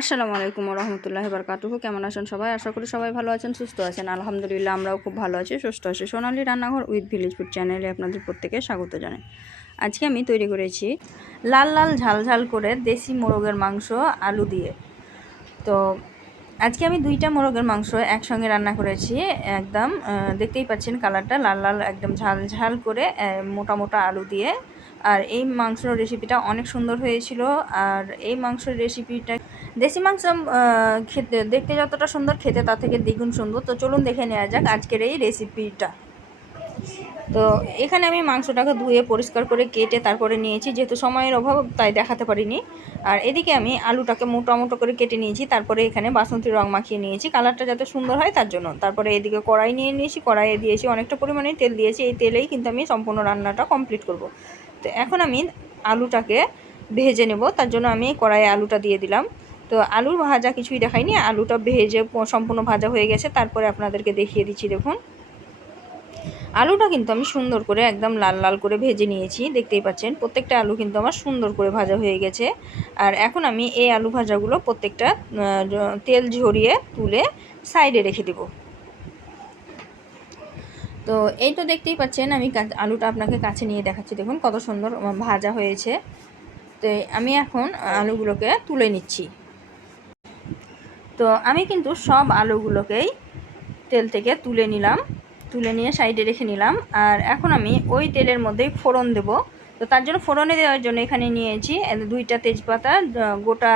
আসসালামু আলাইকুম রহমতুল্লাহি বারকাতুহু। কেমন আছেন সবাই? আশা করি সবাই ভালো আছেন, সুস্থ আছেন। আলহামদুলিল্লাহ আমরাও খুব ভালো আছি, সুস্থ আছি। সোনালী রান্নাঘর উইথ ভিলেজ ফুড চ্যানেলে আপনাদের প্রত্যেকে স্বাগত জানাই। আজকে আমি তৈরি করেছি লাল লাল ঝাল ঝাল করে দেশি মোরগের মাংস আলু দিয়ে। তো আজকে আমি 2টা মোরগের মাংস একসঙ্গে রান্না করেছি। একদম দেখতেই পাচ্ছেন কালারটা লাল লাল, একদম ঝাল ঝাল করে মোটা মোটা আলু দিয়ে। আর এই মাংসর রেসিপিটা অনেক সুন্দর হয়েছিল। আর এই মাংসের রেসিপিটা দেশি মাংস খেতে দেখতে যতটা সুন্দর, খেতে তার থেকে দ্বিগুণ সুন্দর। তো চলুন দেখে নেওয়া যাক আজকের এই রেসিপিটা। তো এখানে আমি মাংসটাকে ধুয়ে পরিষ্কার করে কেটে তারপরে নিয়েছি, যেহেতু সময়ের অভাব তাই দেখাতে পারিনি। আর এদিকে আমি আলুটাকে মোটা মোটো করে কেটে নিয়েছি, তারপরে এখানে বাসন্তী রং মাখিয়ে নিয়েছি কালারটা যাতে সুন্দর হয় তার জন্য। তারপরে এদিকে কড়াই নিয়ে নিয়েছি, কড়াইয়ে দিয়েছি অনেকটা পরিমাণে তেল দিয়েছি। এই তেলেই কিন্তু আমি সম্পূর্ণ রান্নাটা কমপ্লিট করব। তো এখন আমি আলুটাকে ভেজে নেব, তার জন্য আমি কড়াইয়ে আলুটা দিয়ে দিলাম। তো আলুর ভাজা কিছুই দেখাইনি, আলুটা ভেজে সম্পূর্ণ ভাজা হয়ে গেছে। তারপরে আপনাদেরকে দেখিয়ে দিচ্ছি, দেখুন আলুটা কিন্তু আমি সুন্দর করে একদম লাল লাল করে ভেজে নিয়েছি। দেখতেই পাচ্ছেন প্রত্যেকটা আলু কিন্তু আমার সুন্দর করে ভাজা হয়ে গেছে। আর এখন আমি এই আলু ভাজাগুলো প্রত্যেকটা তেল ঝরিয়ে তুলে সাইডে রেখে দেব। তো এই তো দেখতেই পাচ্ছেন আমি আলুটা আপনাকে কাছে নিয়ে দেখাচ্ছি, দেখুন কত সুন্দর ভাজা হয়েছে। তো আমি এখন আলুগুলোকে তুলে নিচ্ছি। তো আমি কিন্তু সব আলুগুলোকেই তেল থেকে তুলে নিলাম, তুলে নিয়ে সাইডে রেখে নিলাম। আর এখন আমি ওই তেলের মধ্যেই ফোড়ন দেব। তো তার জন্য ফোড়নে দেওয়ার জন্য এখানে নিয়েছি 2টা তেজপাতা, গোটা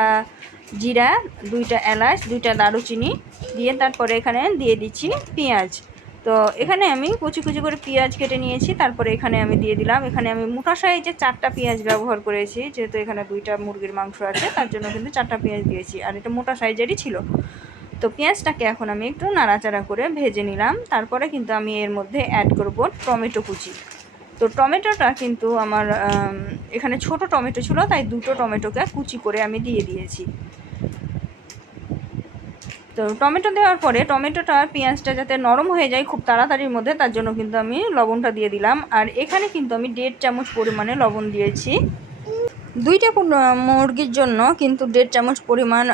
জিরা, 2টা এলাচ, 2টা দারুচিনি দিয়ে তারপরে এখানে দিয়ে দিচ্ছি পেঁয়াজ। তো এখানে আমি কুচি কুচি করে পেঁয়াজ কেটে নিয়েছি। তারপরে এখানে আমি দিয়ে দিলাম, এখানে আমি মোটা সাইজে 4টা পেঁয়াজ ব্যবহার করেছি, যেহেতু এখানে 2টা মুরগির মাংস আছে তার জন্য কিন্তু 4টা পেঁয়াজ দিয়েছি। আর এটা মোটা সাইজেরই ছিল। তো পেঁয়াজটাকে এখন আমি একটু নাড়াচাড়া করে ভেজে নিলাম। তারপরে কিন্তু আমি এর মধ্যে অ্যাড করব টমেটো কুচি। তো টমেটোটা কিন্তু আমার এখানে ছোট টমেটো ছিল, তাই 2টো টমেটোকে কুচি করে আমি দিয়ে দিয়েছি। তো টমেটো দেওয়ার পরে টমেটোটা আর পেঁয়াজটা যাতে নরম হয়ে যায় খুব তাড়াতাড়ির মধ্যে, তার জন্য কিন্তু আমি লবণটা দিয়ে দিলাম। আর এখানে কিন্তু আমি 1.5 চামচ পরিমাণে লবণ দিয়েছি। 2টা মুরগির জন্য কিন্তু 1.5 চামচ পরিমাণ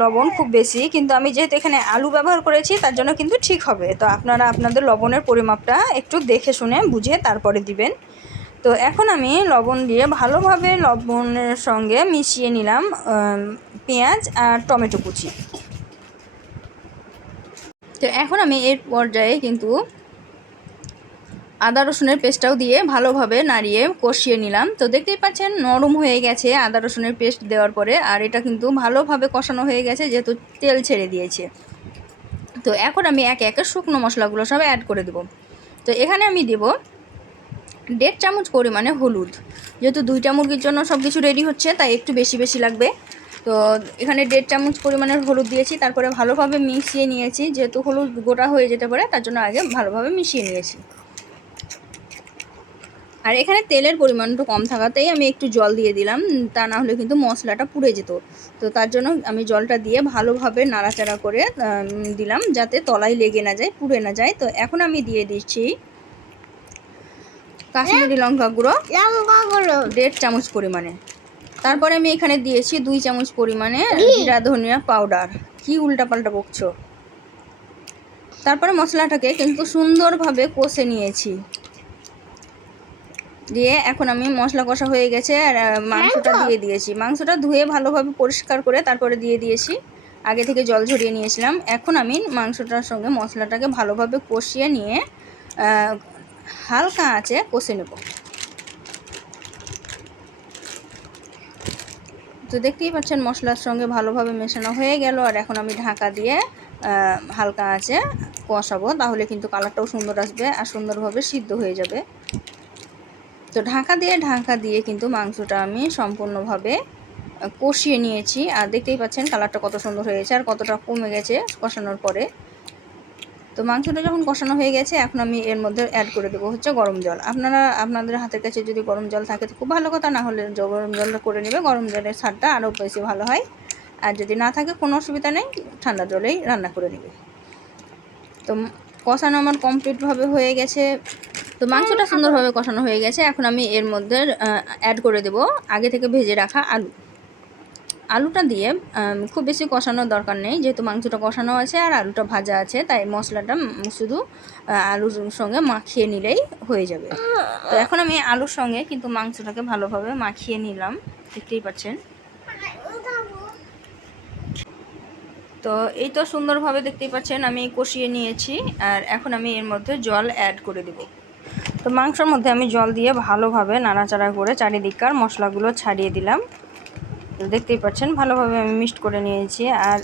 লবণ খুব বেশি, কিন্তু আমি যেহেতু এখানে আলু ব্যবহার করেছি তার জন্য কিন্তু ঠিক হবে। তো আপনারা আপনাদের লবণের পরিমাপটা একটু দেখে শুনে বুঝে তারপরে দিবেন। তো এখন আমি লবণ দিয়ে ভালোভাবে লবণের সঙ্গে মিশিয়ে নিলাম পেঁয়াজ আর টমেটো কুচি। তো এখন আমি এর পর্যায়ে কিন্তু আদা রসুনের পেস্টটাও দিয়ে ভালোভাবে নাড়িয়ে কষিয়ে নিলাম। তো দেখতেই পাচ্ছেন নরম হয়ে গেছে আদা রসুনের পেস্ট দেওয়ার পরে। আর এটা কিন্তু ভালোভাবে কষানো হয়ে গেছে, যেহেতু তেল ছেড়ে দিয়েছে। তো এখন আমি একে একে শুকনো মশলাগুলো সব অ্যাড করে দেব। তো এখানে আমি দেব 1.5 চামচ পরিমাণে হলুদ, যেহেতু 2টা মুরগির জন্য সব কিছু রেডি হচ্ছে তাই একটু বেশি বেশি লাগবে। তো এখানে 1.5 চামচ পরিমাণের হলুদ দিয়েছি, তারপরে ভালোভাবে মিশিয়ে নিয়েছি। যেহেতু হলুদ গোটা হয়ে যেতে পারে তার জন্য আগে ভালোভাবে মিশিয়ে নিয়েছি। আর এখানে তেলের পরিমাণটা কম থাকাতেই আমি একটু জল দিয়ে দিলাম, তা না হলে কিন্তু মশলাটা পুড়ে যেত। তো তার জন্য আমি জলটা দিয়ে ভালোভাবে নাড়াচাড়া করে দিলাম, যাতে তলায় লেগে না যায়, পুড়ে না যায়। তো এখন আমি দিয়ে দিচ্ছি কাশ্মীরি লঙ্কা গুঁড়ো 1.5 চামচ পরিমাণে। তারপরে আমি এখানে দিয়েছি 2 চামচ পরিমাণে জিরা ধনিয়া পাউডার। কি উল্টাপাল্টা বকছো? তারপরে মশলাটাকে কিন্তু সুন্দরভাবে কষে নিয়েছি। দিয়ে এখন আমি মশলা কষা হয়ে গেছে আর মাংসটা দিয়ে দিয়েছি। মাংসটা ধুয়ে ভালোভাবে পরিষ্কার করে তারপরে দিয়ে দিয়েছি, আগে থেকে জল ঝরিয়ে নিয়েছিলাম। এখন আমি মাংসটার সঙ্গে মশলাটাকে ভালোভাবে কষিয়ে নিয়ে হালকা আঁচে কষে নেব। তো দেখতেই পাচ্ছেন মশলার সঙ্গে ভালোভাবে মেশানো হয়ে গেল। আর এখন আমি ঢাকা দিয়ে হালকা আঁচে কষাবো, তাহলে কিন্তু কালারটাও সুন্দর আসবে আর সুন্দরভাবে সিদ্ধ হয়ে যাবে। তো ঢাকা দিয়ে কিন্তু মাংসটা আমি সম্পূর্ণভাবে কষিয়ে নিয়েছি। আর দেখতেই পাচ্ছেন কালারটা কত সুন্দর হয়েছে আর কতটা কমে গেছে কষানোর পরে। তো মাংসটা যখন কষানো হয়ে গেছে এখন আমি এর মধ্যে অ্যাড করে দেবো হচ্ছে গরম জল। আপনারা আপনাদের হাতের কাছে যদি গরম জল থাকে তো খুব ভালো কথা, না হলে গরম জলটা করে নেবে, গরম জলের স্বাদটা আরও বেশি ভালো হয়। আর যদি না থাকে কোনো অসুবিধা নেই, ঠান্ডা জলেই রান্না করে নেবে। তো কষানো আমার কমপ্লিটভাবে হয়ে গেছে। তো মাংসটা সুন্দরভাবে কষানো হয়ে গেছে। এখন আমি এর মধ্যে অ্যাড করে দেব আগে থেকে ভেজে রাখা আলুটা দিয়ে খুব বেশি কষানোর দরকার নেই, যেহেতু মাংসটা কষানো আছে আর আলুটা ভাজা আছে, তাই মশলাটা শুধু আলুর সঙ্গে মাখিয়ে নিলেই হয়ে যাবে। তো এখন আমি আলুর সঙ্গে কিন্তু মাংসটাকে ভালোভাবে মাখিয়ে নিলাম, দেখতেই পাচ্ছেন। তো এই তো সুন্দরভাবে দেখতেই পাচ্ছেন আমি কষিয়ে নিয়েছি, আর এখন আমি এর মধ্যে জল অ্যাড করে দেব। তো মাংসের মধ্যে আমি জল দিয়ে ভালোভাবে নাড়াচাড়া করে চারিদিককার মশলাগুলো ছাড়িয়ে দিলাম। দেখতেই পাচ্ছেন ভালোভাবে আমি মিক্সড করে নিয়েছি। আর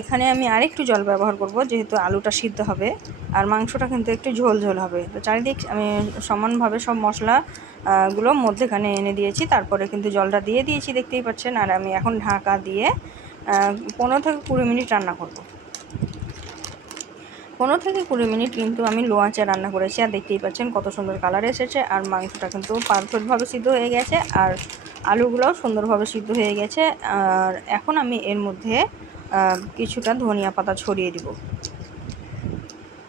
এখানে আমি আরেকটু জল ব্যবহার করব, যেহেতু আলুটা সিদ্ধ হবে আর মাংসটা কিন্তু একটু ঝোল ঝোল হবে। তো চারিদিক আমি সমানভাবে সব মশলাগুলো মধ্যেখানে এনে দিয়েছি, তারপরে কিন্তু জলটা দিয়ে দিয়েছি দেখতেই পাচ্ছেন। আর আমি এখন ঢাকা দিয়ে 15 থেকে 20 মিনিট রান্না করব। 15 থেকে 20 মিনিট কিন্তু আমি লো আঁচে রান্না করেছি, আর দেখতেই পাচ্ছেন কত সুন্দর কালার এসেছে। আর মাংসটা কিন্তু পারফেক্টভাবে সিদ্ধ হয়ে গেছে, আর আলুগুলোও সুন্দরভাবে সিদ্ধ হয়ে গেছে। আর এখন আমি এর মধ্যে কিছুটা ধনিয়া পাতা ছড়িয়ে দিব।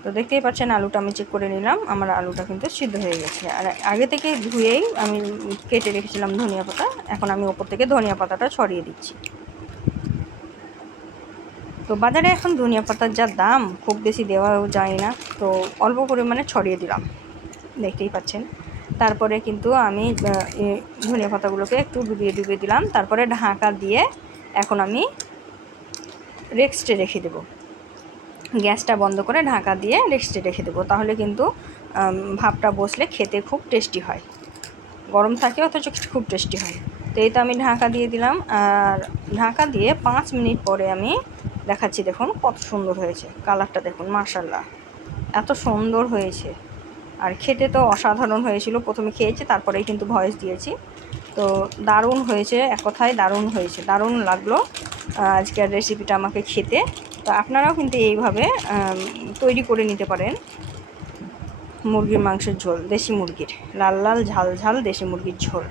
তো দেখতেই পাচ্ছেন আলুটা আমি চেক করে নিলাম, আমার আলুটা কিন্তু সিদ্ধ হয়ে গেছে। আর আগে থেকে ধুয়েই আমি কেটে রেখেছিলাম ধনিয়া পাতা, এখন আমি ওপর থেকে ধনিয়া পাতাটা ছড়িয়ে দিচ্ছি। তো বাজারে এখন ধনিয়া পাতার যা দাম, খুব বেশি দেওয়াও যায় না, তো অল্প পরিমাণে ছড়িয়ে দিলাম, দেখতেই পাচ্ছেন। তারপরে কিন্তু আমি ধনিয়া পাতাগুলোকে একটু ডুবিয়ে দিলাম, তারপরে ঢাকা দিয়ে এখন আমি রেস্টে রেখে দেব। গ্যাসটা বন্ধ করে ঢাকা দিয়ে রেস্টে রেখে দেবো, তাহলে কিন্তু ভাপটা বসলে খেতে খুব টেস্টি হয়। গরম থাকে অথচ খুব টেস্টি হয়। তো এই তো আমি ঢাকা দিয়ে দিলাম, আর ঢাকা দিয়ে 5 মিনিট পরে আমি দেখাচ্ছি। দেখুন কত সুন্দর হয়েছে, কালারটা দেখুন, মাশাআল্লাহ এত সুন্দর হয়েছে। আর খেতে তো অসাধারণ হয়েছিল, প্রথমে খেয়েছি তারপরেই কিন্তু ভয়েস দিয়েছি। তো দারুণ হয়েছে, এক কথায় দারুণ হয়েছে, দারুণ লাগলো আজকের রেসিপিটা আমাকে খেতে। তো আপনারাও কিন্তু এইভাবে তৈরি করে নিতে পারেন। মুরগির মাংসের ঝোল, দেশি মুরগির লাল লাল ঝাল ঝাল দেশি মুরগির ঝোল।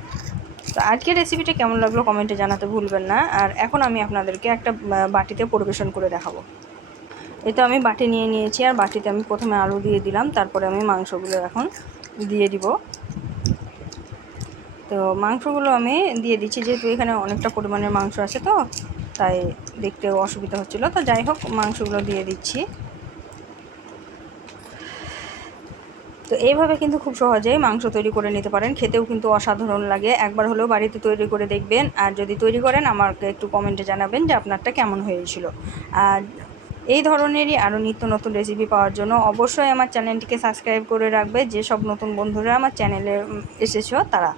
তো আজকের রেসিপিটা কেমন লাগলো কমেন্টে জানাতে ভুলবেন না। আর এখন আমি আপনাদেরকে একটা বাটিতে পরিবেশন করে দেখাবো। এই তো আমি বাটি নিয়ে নিয়েছি, আর বাটিতে আমি প্রথমে আলু দিয়ে দিলাম, তারপরে আমি মাংসগুলো এখন দিয়ে দিব। তো মাংসগুলো আমি দিয়ে দিচ্ছি, যেহেতু এখানে অনেকটা পরিমাণের মাংস আছে, তো তাই দেখতেও অসুবিধা হচ্ছিলো। তো যাই হোক, মাংসগুলো দিয়ে দিচ্ছি। তো এইভাবে কিন্তু খুব সহজেই মাংস তৈরি করে নিতে পারেন, খেতেও কিন্তু অসাধারণ লাগে। একবার হলেও বাড়িতে তৈরি করে দেখবেন, আর যদি তৈরি করেন আমাকে একটু কমেন্টে জানাবেন যে আপনারটা কেমন হয়েছিল। আর এই ধরনেরই আরও নিত্য নতুন রেসিপি পাওয়ার জন্য অবশ্যই আমার চ্যানেলটিকে সাবস্ক্রাইব করে রাখবে, যেসব নতুন বন্ধুরা আমার চ্যানেলে এসেছো তারা।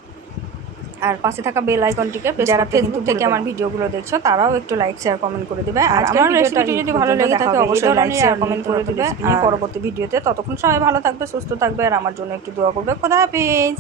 আর পাশে থাকা বেল আইকনটিকে প্রেস করতে, যারা ফেসবুক থেকে আমার ভিডিওগুলো দেখছো তারাও একটু লাইক শেয়ার কমেন্ট করে দিবে। আর আমার রেসিপিটি যদি ভালো লেগে থাকে অবশ্যই লাইক শেয়ার কমেন্ট করে দিবে পরবর্তী ভিডিওতে। ততক্ষণ সবাই ভালো থাকবে, সুস্থ থাকবে, আর আমার জন্য একটু দোয়া করবে। খোদা হাফেজ।